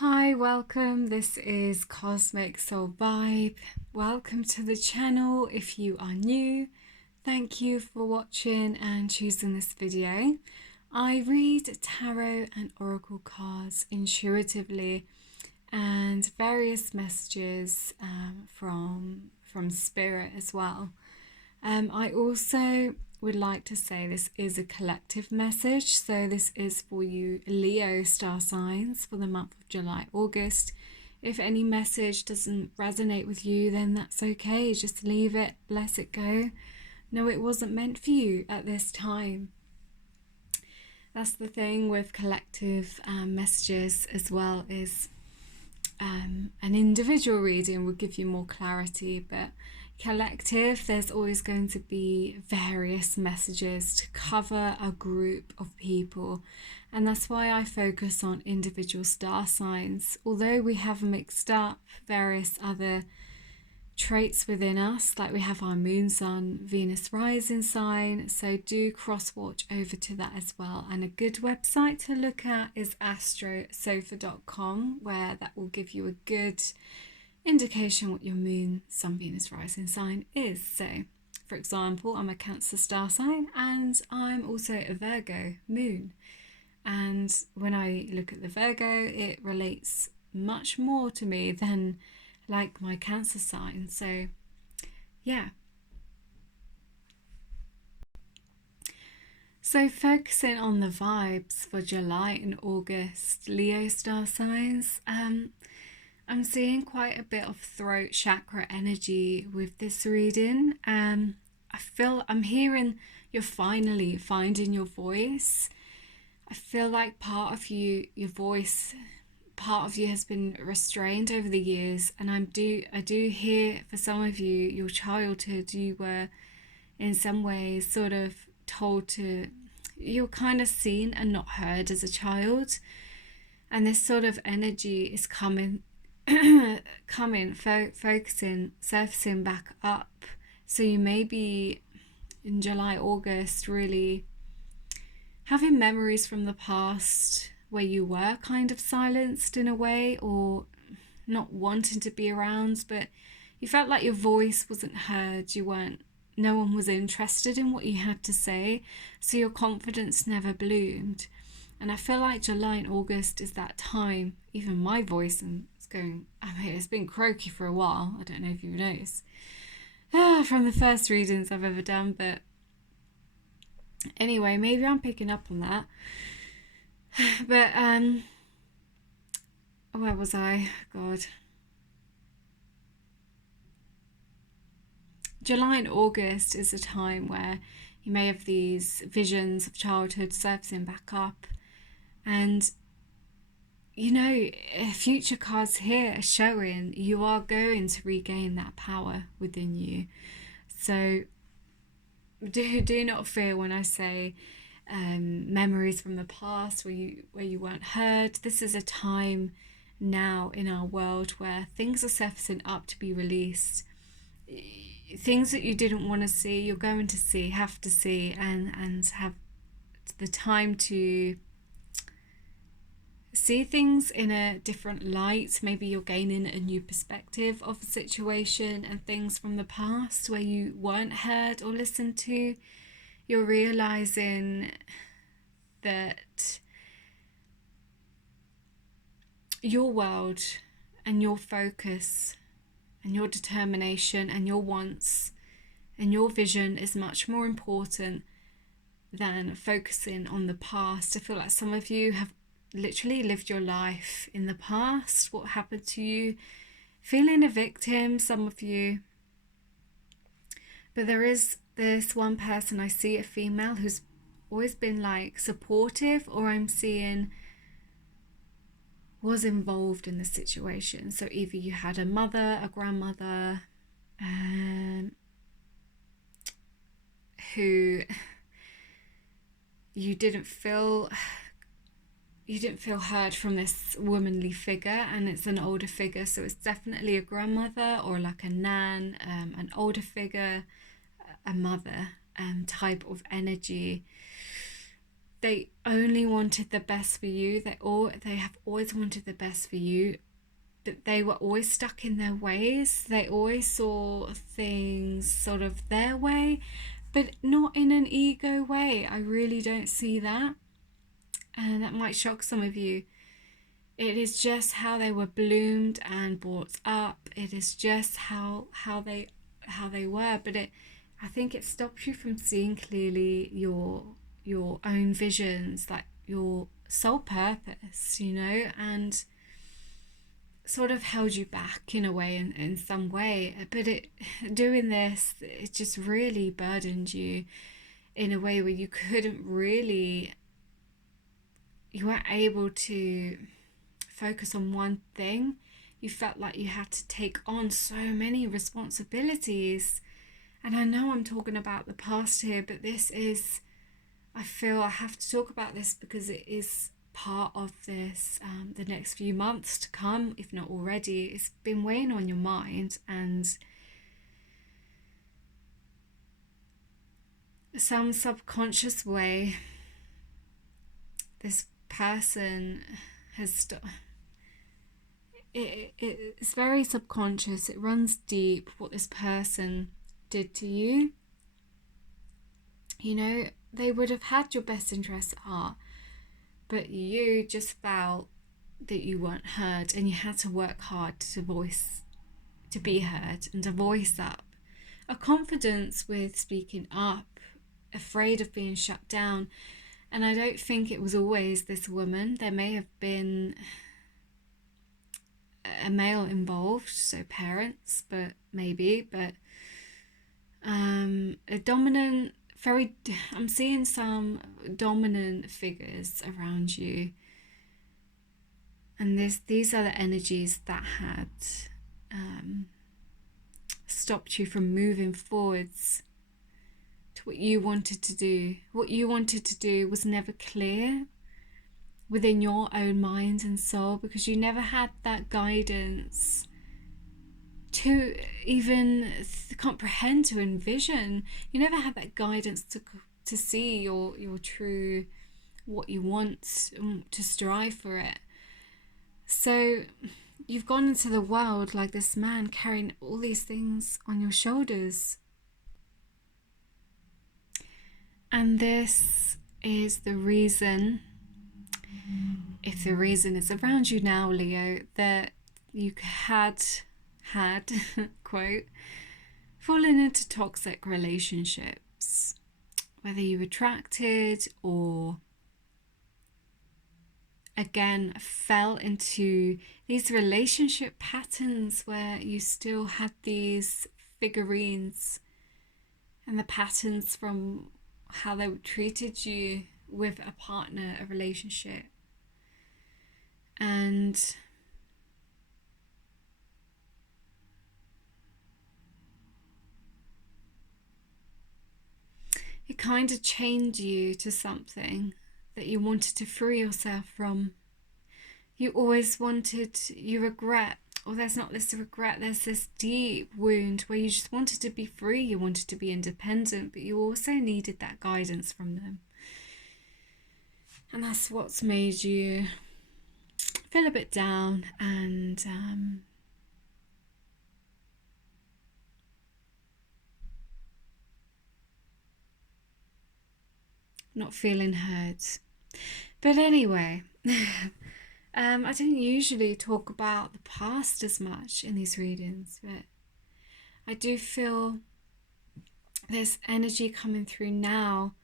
Hi, welcome. This is Cosmic Soul Vibe. Welcome to the channel if you are new. Thank you for watching and choosing this video. I read tarot and oracle cards intuitively and various messages from spirit as well. I also would like to say this is a collective message, so this is for you Leo star signs for the month of July, August. If any message doesn't resonate with you, then that's okay, just leave it, let it go. No, it wasn't meant for you at this time. That's the thing with collective messages as well, is an individual reading will give you more clarity, but collective, there's always going to be various messages to cover a group of people, and that's why I focus on individual star signs. Although we have mixed up various other traits within us, like we have our moon, sun, Venus rising sign, so do cross watch over to that as well. And a good website to look at is astrosofa.com, where that will give you a good indication what your moon, sun, Venus rising sign is. So for example, I'm a Cancer star sign and I'm also a Virgo moon, and when I look at the Virgo, it relates much more to me than like my Cancer sign. So yeah, so focusing on the vibes for July and August, Leo star signs, I'm seeing quite a bit of throat chakra energy with this reading. I feel I'm hearing you're finally finding your voice. I feel like part of you, your voice, part of you has been restrained over the years, and I do hear for some of you, your childhood, you were in some ways sort of told to, you're kind of seen and not heard as a child, and this sort of energy is coming focusing, surfacing back up. So you may be in July, August really having memories from the past where you were kind of silenced in a way, or not wanting to be around, but you felt like your voice wasn't heard, no one was interested in what you had to say, so your confidence never bloomed. And I feel like July and August is that time. Even my voice it's been croaky for a while. I don't know if you've noticed from the first readings I've ever done, but anyway, maybe I'm picking up on that. But where was I? God. July and August is a time where you may have these visions of childhood surfacing back up, and you know, future cards here are showing you are going to regain that power within you. So do not fear when I say memories from the past where you weren't heard. This is a time now in our world where things are surfacing up to be released. Things that you didn't want to see, you're going to see, have to see, and have the time to see things in a different light. Maybe you're gaining a new perspective of the situation and things from the past where you weren't heard or listened to. You're realizing that your world and your focus and your determination and your wants and your vision is much more important than focusing on the past. I feel like some of you have literally lived your life in the past, what happened to you, feeling a victim, some of you. But there's one person, I see a female who's always been like supportive, or I'm seeing was involved in the situation. So either you had a mother, a grandmother, who you didn't feel heard from, this womanly figure, and it's an older figure, so it's definitely a grandmother or like a nan, an older figure, a mother type of energy. they only wanted the best for you. They have always wanted the best for you, but they were always stuck in their ways. They always saw things sort of their way, but not in an ego way. I really don't see that. And that might shock some of you. It is just how they were bloomed and brought up. It is just how they were. But I think it stops you from seeing clearly your own visions, like your soul purpose, and sort of held you back in a way, in some way. But doing this, it just really burdened you in a way where you weren't able to focus on one thing. You felt like you had to take on so many responsibilities. And I know I'm talking about the past here, but I feel I have to talk about this because it is part of this, the next few months to come, if not already. It's been weighing on your mind, and some subconscious way, this person has it's very subconscious. It runs deep what this person did to you. They would have had your best interests at heart, but you just felt that you weren't heard, and you had to work hard to be heard and to voice up. A confidence with speaking up, afraid of being shut down. And I don't think it was always this woman. There may have been a male involved, so parents, but a dominant, I'm seeing some dominant figures around you, and these are the energies that had stopped you from moving forwards to what you wanted to do. What you wanted to do was never clear within your own mind and soul, because you never had that guidance to even comprehend, to envision. You never had that guidance to see your true, what you want, to strive for it. So you've gone into the world like this man, carrying all these things on your shoulders. And this is the reason, if the reason is around you now, Leo, that you had quote, fallen into toxic relationships, whether you attracted or again fell into these relationship patterns where you still had these figurines and the patterns from how they treated you with a partner, a relationship. And it kind of chained you to something that you wanted to free yourself from. You always wanted, you regret, or there's not this regret, there's this deep wound where you just wanted to be free, you wanted to be independent, but you also needed that guidance from them. And that's what's made you feel a bit down and not feeling heard. But anyway, I don't usually talk about the past as much in these readings, but I do feel this energy coming through now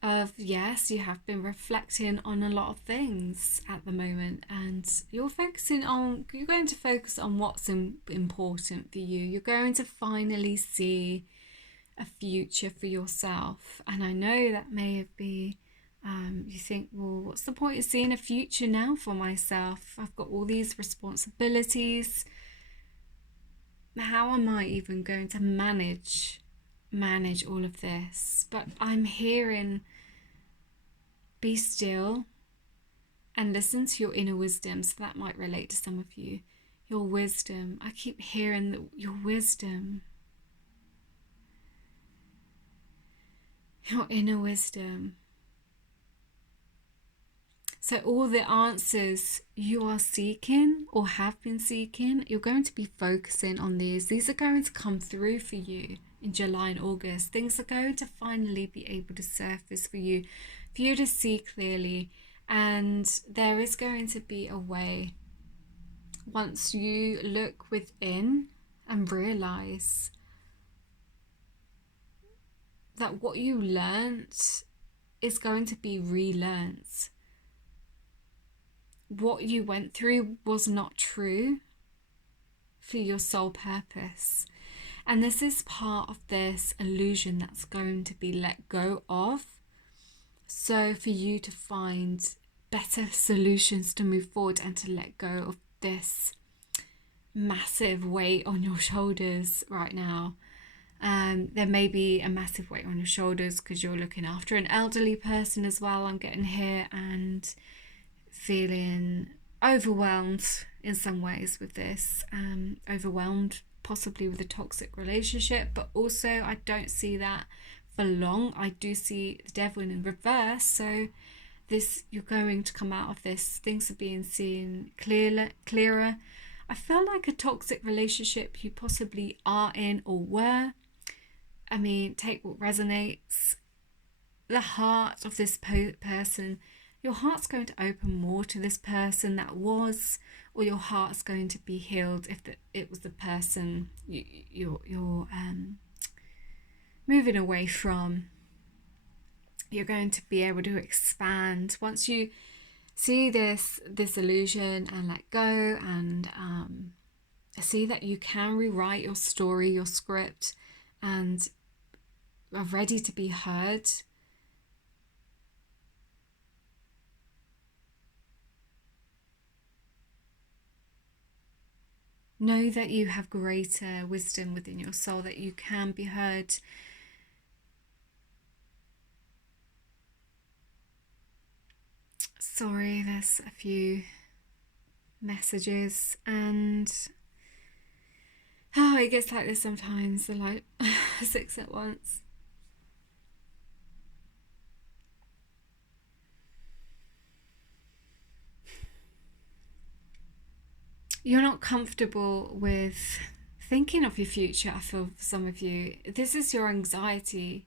of, yes, you have been reflecting on a lot of things at the moment, and you're going to focus on what's important for you. You're going to finally see a future for yourself. And I know that may be you think, well, what's the point of seeing a future now for myself? I've got all these responsibilities. How am I even going to manage all of this? But I'm hearing, be still and listen to your inner wisdom. So that might relate to some of you. Your wisdom. I keep hearing your wisdom. Your inner wisdom. So all the answers you are seeking or have been seeking, you're going to be focusing on these. These are going to come through for you in July and August. Things are going to finally be able to surface for you to see clearly. And there is going to be a way, once you look within and realize that what you learnt is going to be relearnt. What you went through was not true for your soul purpose. And this is part of this illusion that's going to be let go of. So for you to find better solutions to move forward and to let go of this massive weight on your shoulders right now. There may be a massive weight on your shoulders because you're looking after an elderly person as well, I'm getting here, and feeling overwhelmed in some ways with this. Overwhelmed possibly with a toxic relationship, but also I don't see that for long. I do see the devil in reverse. So this, you're going to come out of this, things are being seen clearer. I feel like a toxic relationship you possibly are in or were. I mean, take what resonates. The heart of this person, your heart's going to open more to this person that was, or your heart's going to be healed if it was the person you're moving away from. You're going to be able to expand once you see this illusion and let go, and see that you can rewrite your story, your script, and are ready to be heard. Know that you have greater wisdom within your soul, that you can be heard. Sorry, there's a few messages, and it gets like this sometimes. They're like 6 at once. You're not comfortable with thinking of your future. I feel for some of you, this is your anxiety.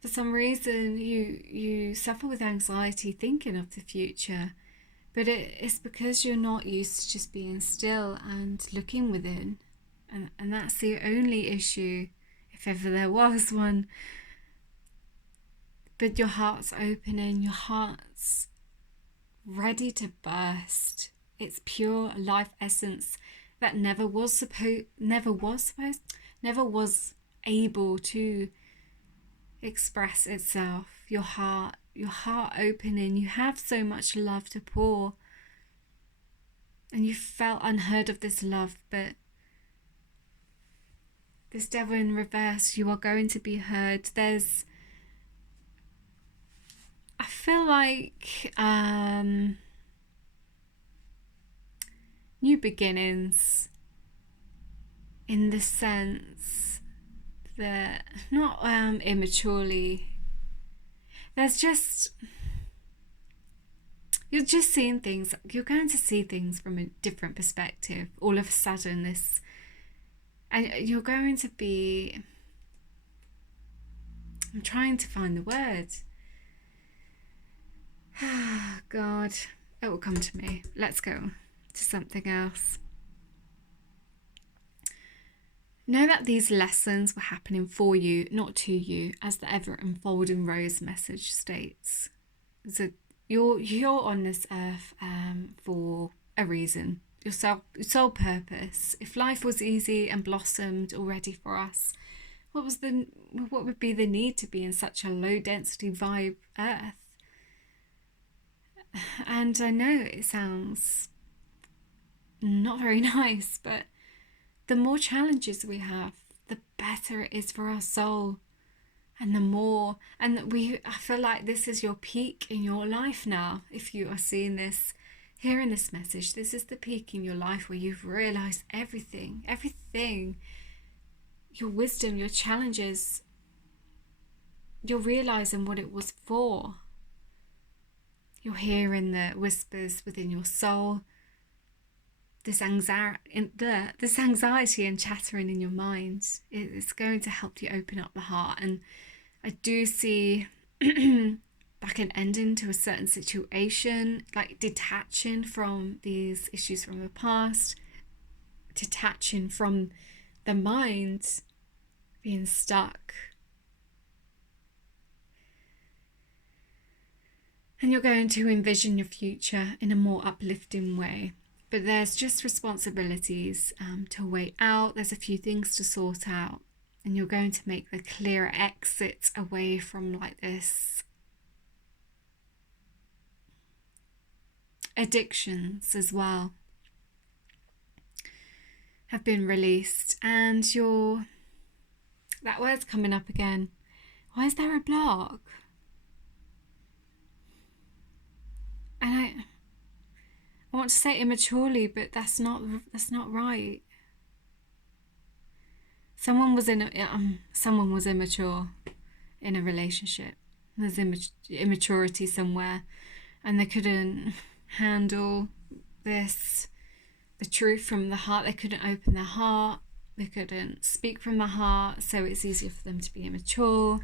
For some reason, you suffer with anxiety thinking of the future, but it's because you're not used to just being still and looking within, and that's the only issue, if ever there was one. But your heart's opening, your heart's ready to burst. It's pure life essence that never was able to express itself. Your heart opening. You have so much love to pour, and you felt unheard of this love, but this devil in reverse, you are going to be heard. I feel like new beginnings, in the sense that not immaturely. There's just, you're just seeing things. You're going to see things from a different perspective. All of a sudden, and you're going to be. I'm trying to find the word. God, it will come to me. Let's go to something else. Know that these lessons were happening for you, not to you, as the ever unfolding rose message states. So you're on this earth for a reason. Your soul purpose. If life was easy and blossomed already for us, what would be the need to be in such a low density vibe earth? And I know it sounds not very nice, but the more challenges we have, the better it is for our soul. And I feel like this is your peak in your life now. If you are seeing this, hearing this message, this is the peak in your life where you've realized everything, your wisdom, your challenges, you're realizing what it was for. You're hearing the whispers within your soul, this anxiety and chattering in your mind. It's going to help you open up the heart. And I do see like an ending to a certain situation, like detaching from these issues from the past, detaching from the mind being stuck. And you're going to envision your future in a more uplifting way. But there's just responsibilities to weigh out. There's a few things to sort out. And you're going to make the clearer exit away from like this addictions as well have been released. And that word's coming up again. Why is there a block? And I want to say immaturely, but that's not right. Someone was immature in a relationship. There's immaturity somewhere, and they couldn't handle the truth from the heart. They couldn't open their heart. They couldn't speak from the heart, so it's easier for them to be immature.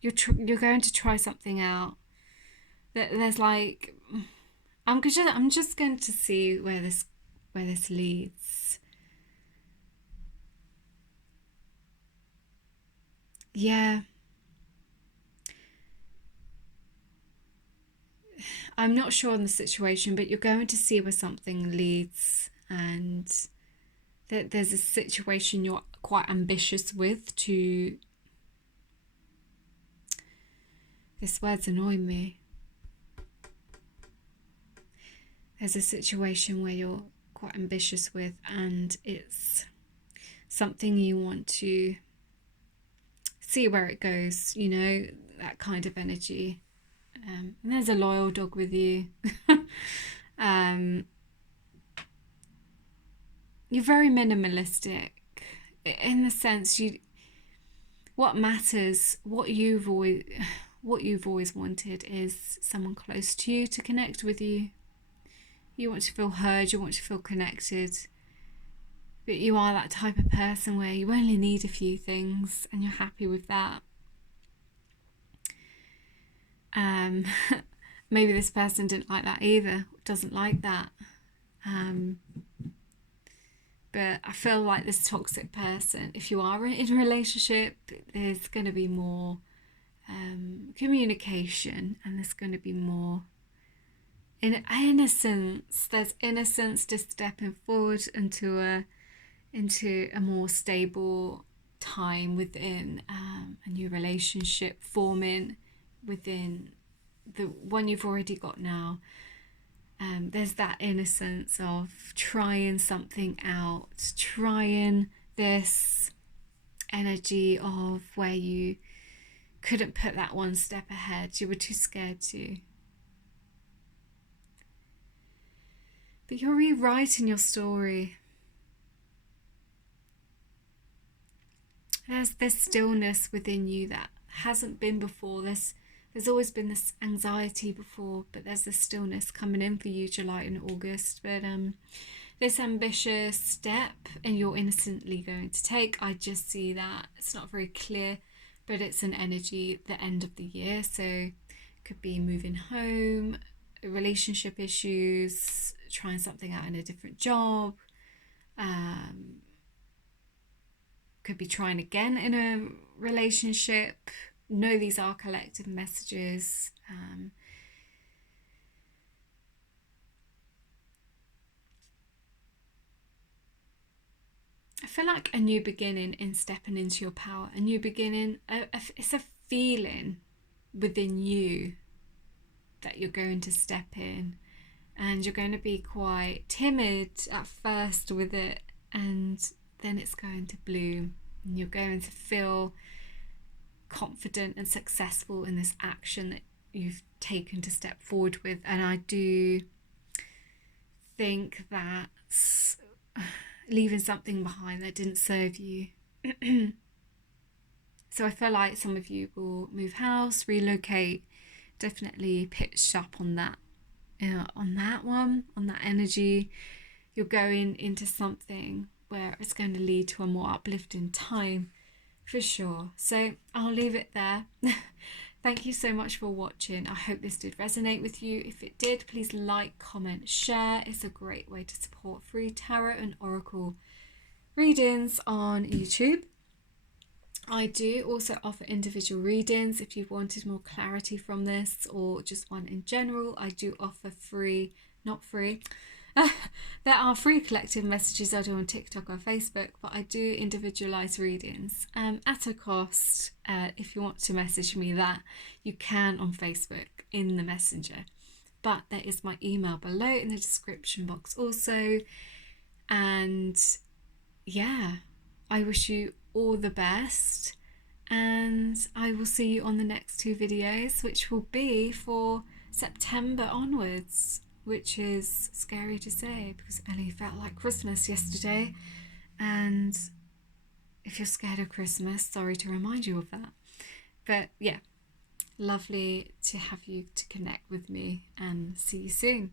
You're going to try something out. There's like, I'm just going to see where this leads. Yeah. I'm not sure on the situation, but you're going to see where something leads, and that there's a situation you're quite ambitious with to... This word's annoying me. There's a situation where you're quite ambitious with, and it's something you want to see where it goes, you know, that kind of energy. And there's a loyal dog with you. You're very minimalistic in the sense what matters, what you've always wanted is someone close to you to connect with you. You want to feel heard, you want to feel connected. But you are that type of person where you only need a few things and you're happy with that. Maybe this person didn't like that either, doesn't like that. But I feel like this toxic person, if you are in a relationship, there's going to be more communication, and there's going to be more innocence. There's innocence just stepping forward into a more stable time within a new relationship forming within the one you've already got now. There's that innocence of trying something out, trying this energy of where you couldn't put that one step ahead. You were too scared to. But you're rewriting your story. There's this stillness within you that hasn't been before. There's always been this anxiety before, but there's this stillness coming in for you July and August. But this ambitious step, and you're innocently going to take, I just see that. It's not very clear, but it's an energy at the end of the year. So it could be moving home, relationship issues, trying something out in a different job. Could be trying again in a relationship. No, these are collective messages. I feel like a new beginning in stepping into your power. A new beginning, it's a feeling within you that you're going to step in, and you're going to be quite timid at first with it, and then it's going to bloom, and you're going to feel confident and successful in this action that you've taken to step forward with. And I do think that leaving something behind that didn't serve you So I feel like some of you will move house, relocate, definitely pitch up on that. On that energy. You're going into something where it's going to lead to a more uplifting time for sure. So I'll leave it there. Thank you so much for watching. I hope this did resonate with you. If it did, please like, comment, share. It's a great way to support free tarot and oracle readings on YouTube. I do also offer individual readings if you've wanted more clarity from this, or just one in general. I do offer free, not free. There are free collective messages I do on TikTok or Facebook, but I do individualized readings at a cost. If you want to message me that, you can on Facebook in the messenger. But there is my email below in the description box also. And yeah, I wish you all the best, and I will see you on the next 2 videos, which will be for September onwards, which is scary to say because it only felt like Christmas yesterday. And if you're scared of Christmas, sorry to remind you of that. But yeah, lovely to have you to connect with me, and see you soon.